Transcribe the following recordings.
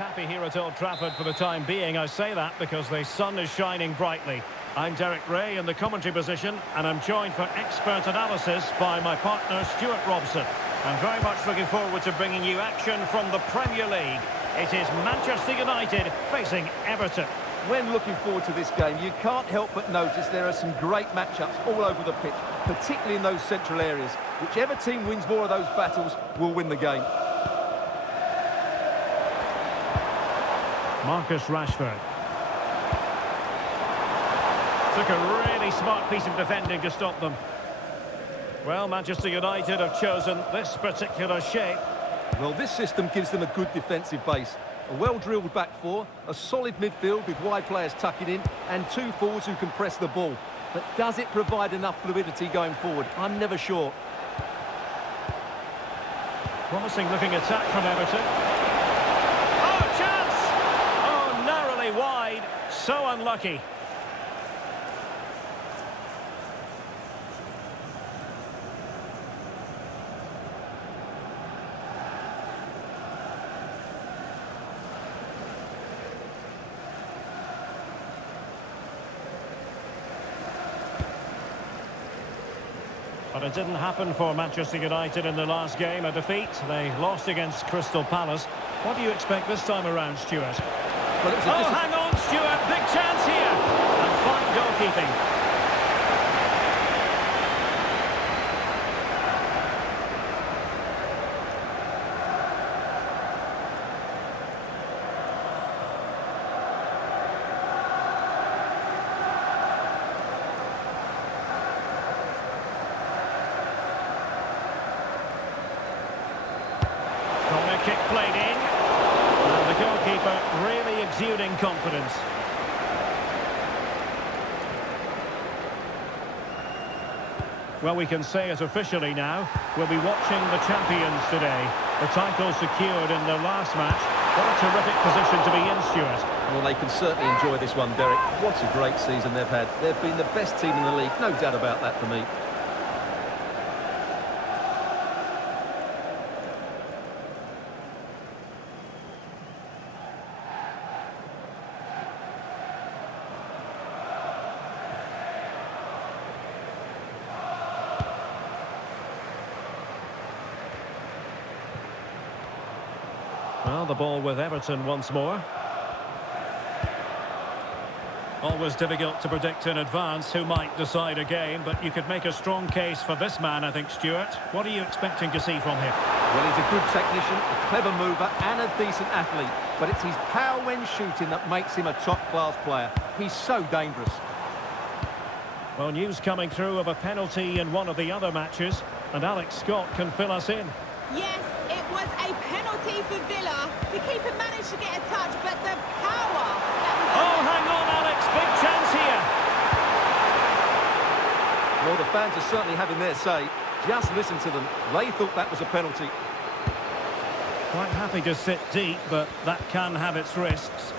happy here at Old Trafford for the time being. I say that because the sun is shining brightly. I'm Derek Ray in the commentary position, and I'm joined for expert analysis by my partner Stuart Robson. I'm very much looking forward to bringing you action from the Premier League. It is Manchester United facing Everton. When looking forward to this game, you can't help but notice there are some great matchups all over the pitch, particularly in those central areas. Whichever team wins more of those battles will win the game. Marcus Rashford. Took a really smart piece of defending to stop them. Well, Manchester United have chosen this particular shape. Well, this system gives them a good defensive base. A well-drilled back four, a solid midfield with wide players tucking in, and two forwards who can press the ball. But does it provide enough fluidity going forward? I'm never sure. Promising looking attack from Everton. Oh, chance! Oh, narrowly wide. So unlucky. But it didn't happen for Manchester United in the last game, a defeat. They lost against Crystal Palace. What do you expect this time around, Stuart? Well, hang on, Stuart. Big chance here. And fine goalkeeping. Corner kick played in. And the goalkeeper really exuding confidence. Well, we can say it officially now. We'll be watching the champions today. The title secured in their last match. What a terrific position to be in, Stuart. Well, they can certainly enjoy this one, Derek. What a great season they've had. They've been the best team in the league, no doubt about that for me. Well, the ball with Everton once more. Always difficult to predict in advance who might decide a game, but you could make a strong case for this man, I think, Stuart. What are you expecting to see from him? Well, he's a good technician, a clever mover and a decent athlete. But it's his power when shooting that makes him a top-class player. He's so dangerous. Well, news coming through of a penalty in one of the other matches, and Alex Scott can fill us in. Yes, it was a penalty for Villa. The keeper managed to get a touch, but the power... Oh, hang on, Alex. Big chance here. Well, the fans are certainly having their say. Just listen to them. They thought that was a penalty. Quite happy to sit deep, but that can have its risks.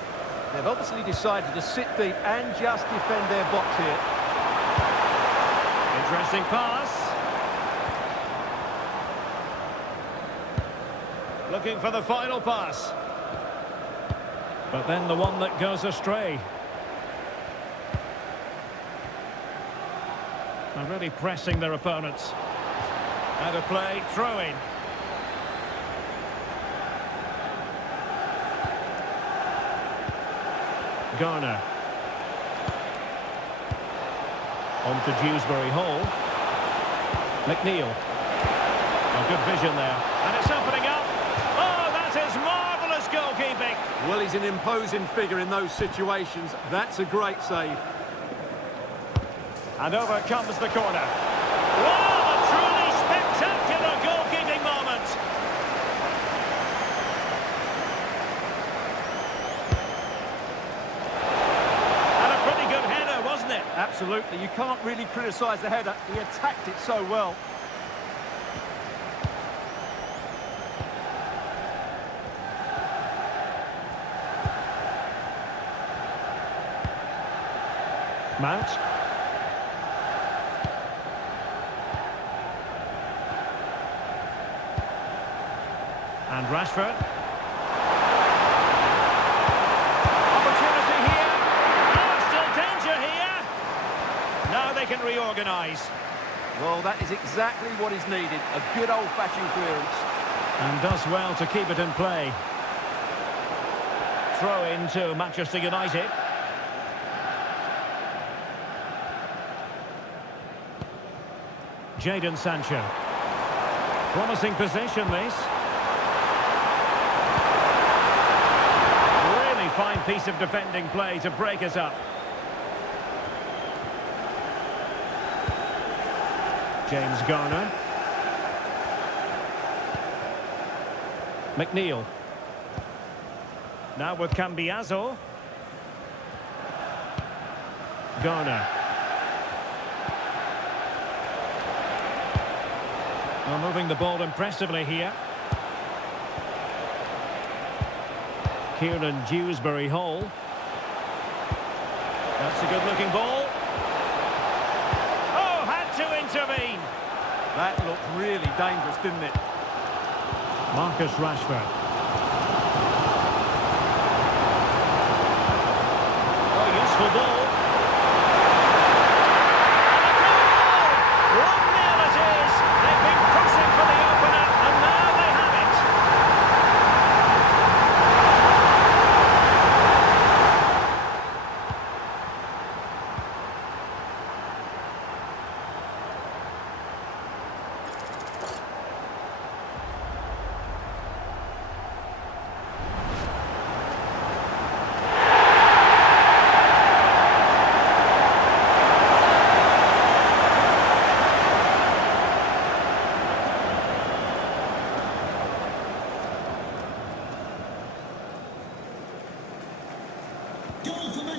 They've obviously decided to sit deep and just defend their box here. Interesting pass. Looking for the final pass. But then the one that goes astray. They're really pressing their opponents. Out of play, throw in. Garner. On to Dewsbury Hall. McNeil. A good vision there. And it's opening up. Oh, that is marvellous goalkeeping. Well, he's an imposing figure in those situations. That's a great save. And over comes the corner. Wow, a truly spectacular goalkeeping moment. And a pretty good header, wasn't it? Absolutely. You can't really criticise the header. He attacked it so well. Mount. And Rashford. can reorganise. Well, that is exactly what is needed. A good old-fashioned clearance. And does well to keep it in play. Throw in to Manchester United. Jadon Sancho. Promising position, this. Really fine piece of defending play to break us up. James Garner. McNeil. Now with Cambiaso. Garner. Well, moving the ball impressively here. Kieran Dewsbury-Hall. That's a good-looking ball. Oh, had to intervene. That looked really dangerous, didn't it? Marcus Rashford. Oh, useful ball.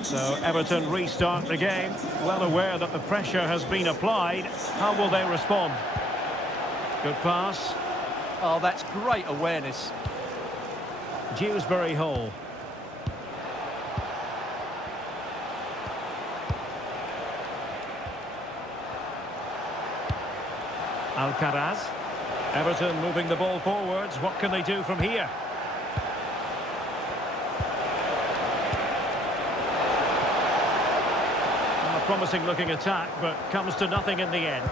So Everton restart the game, well aware that the pressure has been applied. How will they respond? Good pass. Oh, that's great awareness. Dewsbury-Hall. Alcaraz. Everton moving the ball forwards. What can they do from here? Promising looking attack, but comes to nothing in the end.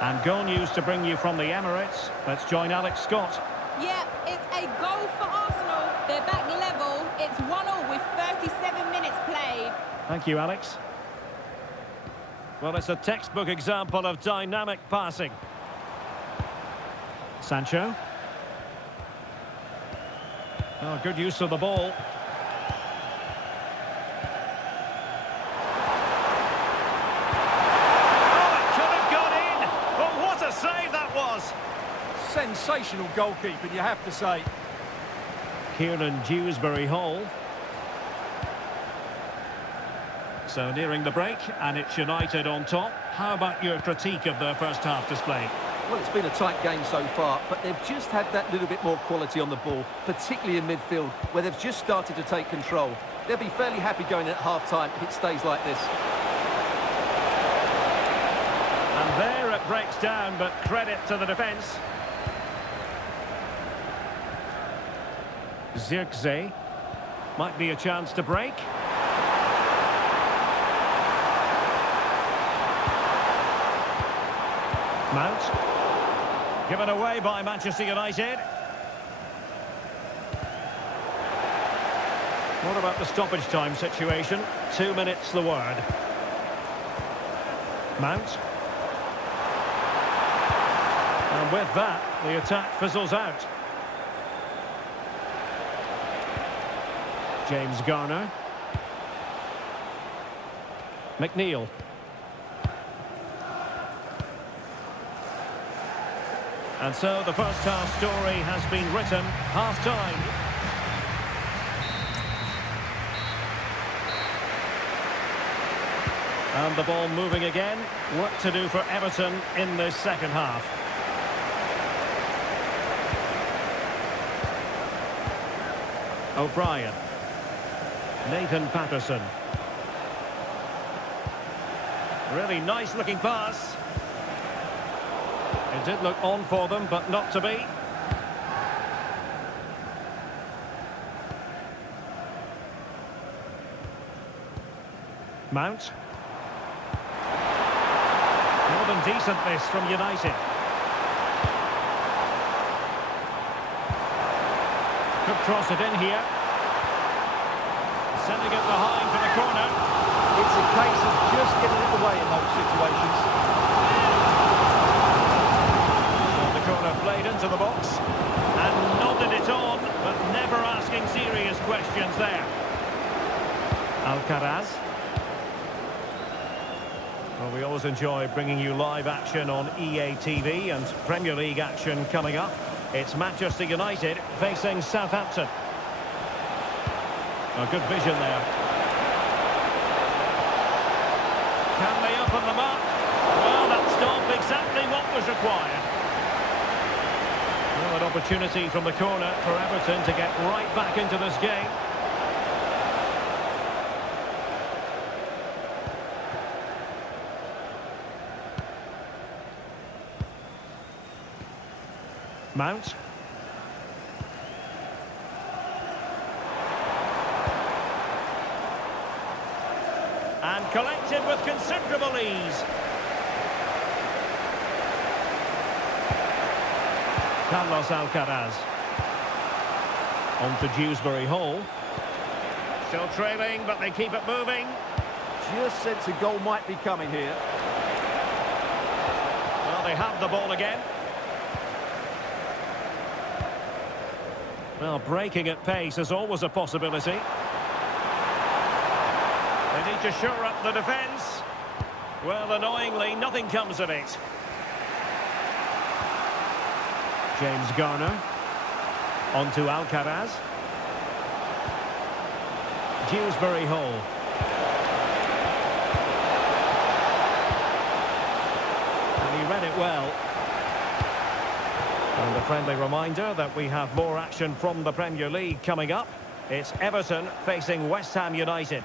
And goal news to bring you from the Emirates. Let's join Alex Scott. Yep, it's a goal for Arsenal. They're back level. It's 1-1 with 37 minutes played. Thank you, Alex. Well, it's a textbook example of dynamic passing. Sancho. Oh, good use of the ball. Sensational goalkeeping, you have to say. Kieran Dewsbury-Hall. So nearing the break, and it's United on top. How about your critique of their first half display? Well, it's been a tight game so far, but they've just had that little bit more quality on the ball, particularly in midfield, where they've just started to take control. They'll be fairly happy going at half-time if it stays like this. And there it breaks down, but credit to the defence. Zirkzee. Might be a chance to break. Mount. Given away by Manchester United. What about the stoppage time situation? 2 minutes the word. Mount. And with that, the attack fizzles out. James Garner. McNeil. And so the first half story has been written. Half-time. And the ball moving again. Work to do for Everton in this second half. O'Brien. Nathan Patterson. Really nice looking pass. It did look on for them, but not to be. Mount. More than decent this from United. Could cross it in here. Sending it behind for the corner. It's a case of just getting it away in those situations. So the corner played into the box and nodded it on, but never asking serious questions there. Alcaraz. Well, we always enjoy bringing you live action on EA TV and Premier League action coming up. It's Manchester United facing Southampton. A good vision there. Can they open them up? Well, that stopped exactly what was required. Well, an opportunity from the corner for Everton to get right back into this game. Mount. And collected with considerable ease. Carlos Alcaraz. On to Dewsbury Hall. Still trailing, but they keep it moving. Just sense a goal might be coming here. Well, they have the ball again. Well, breaking at pace is always a possibility. They need to shore up the defence. Well, annoyingly, nothing comes of it. James Garner. On to Alcaraz. Dewsbury Hall. And he read it well. And a friendly reminder that we have more action from the Premier League coming up. It's Everton facing West Ham United.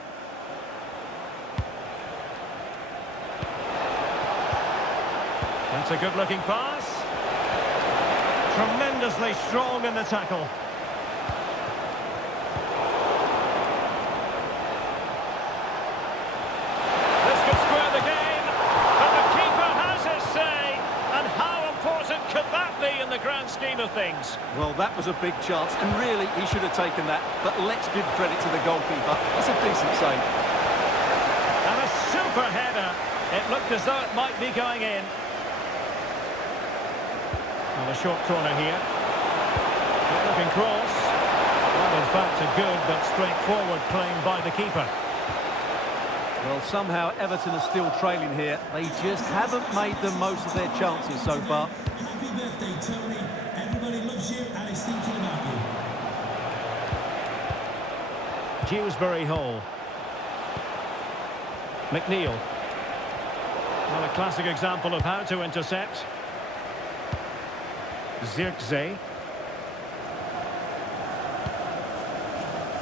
That's a good-looking pass. Tremendously strong in the tackle. This could square the game, but the keeper has his say. And how important could that be in the grand scheme of things? Well, that was a big chance, and really, he should have taken that. But let's give credit to the goalkeeper. That's a decent save. And a super header. It looked as though it might be going in. And a short corner here. Good-looking cross. Well, in fact, a good but straightforward claim by the keeper. Well, somehow Everton are still trailing here. They just haven't made the most of their chances so far. Happy birthday, Tony. Everybody loves you and is thinking about you. Dewsbury Hall. McNeil. Well, a classic example of how to intercept. Zirkzee.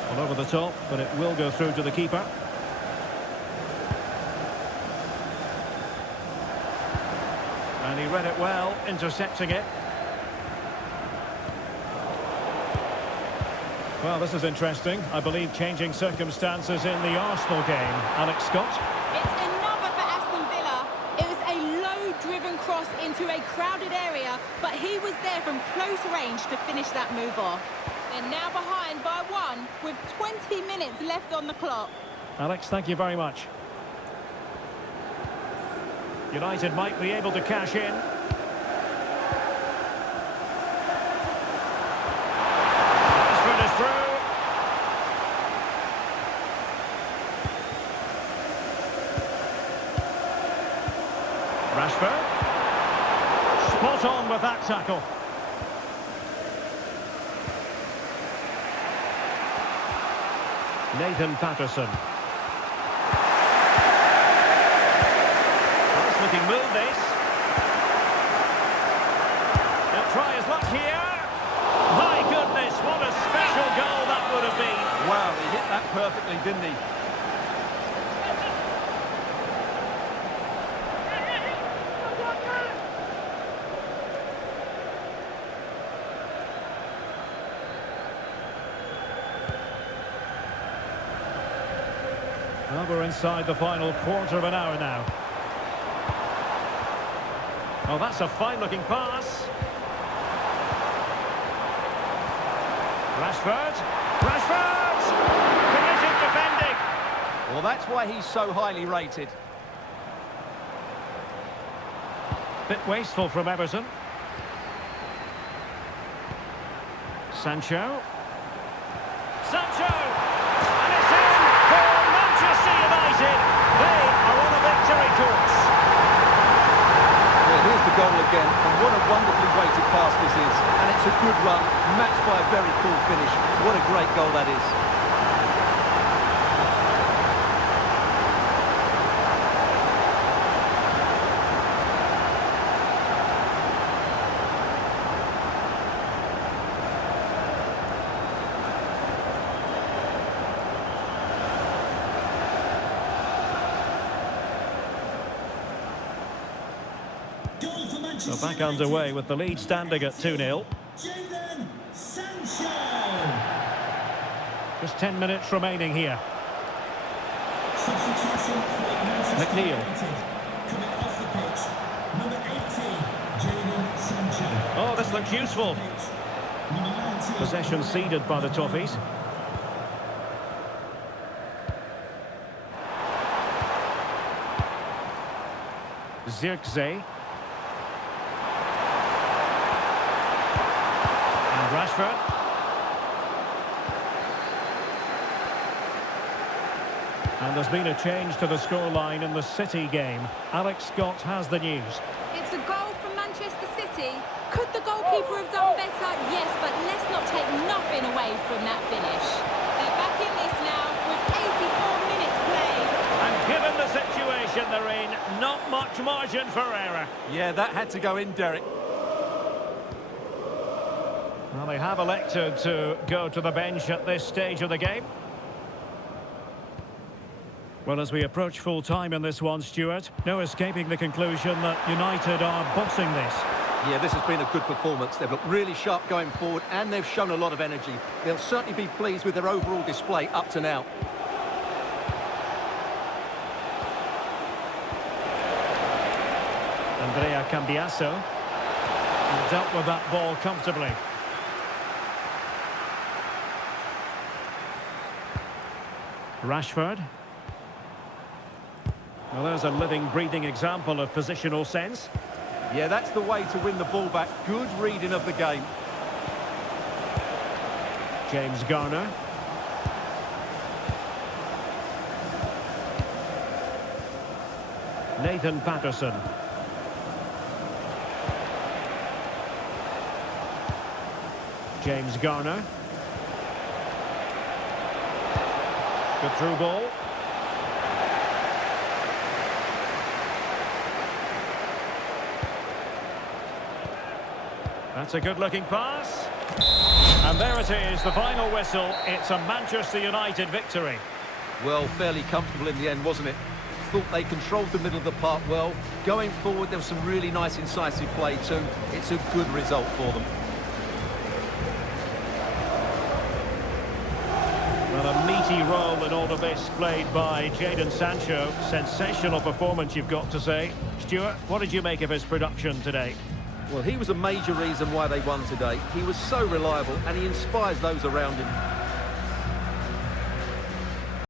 All over the top, but it will go through to the keeper. And he read it well, intercepting it. Well, this is interesting. I believe changing circumstances in the Arsenal game. Alex Scott. It's another for Aston Villa. It was a low-driven cross into a crowded area, but he was there from close range to finish that move off. They're now behind by 1 with 20 minutes left on the clock. Alex, thank you very much. United might be able to cash in. Rashford is through. Rashford. Spot on with that tackle. Nathan Patterson. Nice looking move this. He'll try his luck here. My goodness, what a special goal that would have been. Wow, he hit that perfectly, didn't he? Well, we're inside the final quarter of an hour now. Oh, that's a fine-looking pass. Rashford. Rashford! Committed defending. Well, that's why he's so highly rated. Bit wasteful from Everton. Sancho. Sancho! And it's in for Manchester United. They are on a victory course. Well, here's the goal again, and what a wonderfully weighted pass this is. And it's a good run, matched by a very cool finish. What a great goal that is. Goal for Manchester So back United. underway with the lead standing at 2-0. Jadon Sancho. Just 10 minutes remaining here. Substitution for Manchester McNeil. United. Coming off the pitch, number 18, Jadon Sancho. Oh, this looks useful. Number 19. Possession ceded by the Toffees. Zirkzee. And Rashford. And there's been a change to the scoreline in the City game. Alex Scott has the news. It's a goal from Manchester City. Could the goalkeeper have done better? Yes, but let's not take nothing away from that finish. They're back in this now with 84 minutes played. And given the situation they're in, not much margin for error. Yeah, that had to go in, Derek. Well, they have elected to go to the bench at this stage of the game. Well, as we approach full time in this one, Stuart, no escaping the conclusion that United are bossing this. Yeah, this has been a good performance. They've looked really sharp going forward, and they've shown a lot of energy. They'll certainly be pleased with their overall display up to now. Andrea Cambiasso dealt with that ball comfortably. Rashford. Well, there's a living, breathing example of positional sense. Yeah, that's the way to win the ball back. Good reading of the game. James Garner. Nathan Patterson. James Garner. Good through ball. That's a good-looking pass. And there it is, the final whistle. It's a Manchester United victory. Well, fairly comfortable in the end, wasn't it? Thought they controlled the middle of the park well. Going forward, there was some really nice incisive play too. It's a good result for them. Well, a meaty role in all of this played by Jadon Sancho. Sensational performance, you've got to say. Stuart, what did you make of his production today? Well, he was a major reason why they won today. He was so reliable and he inspires those around him.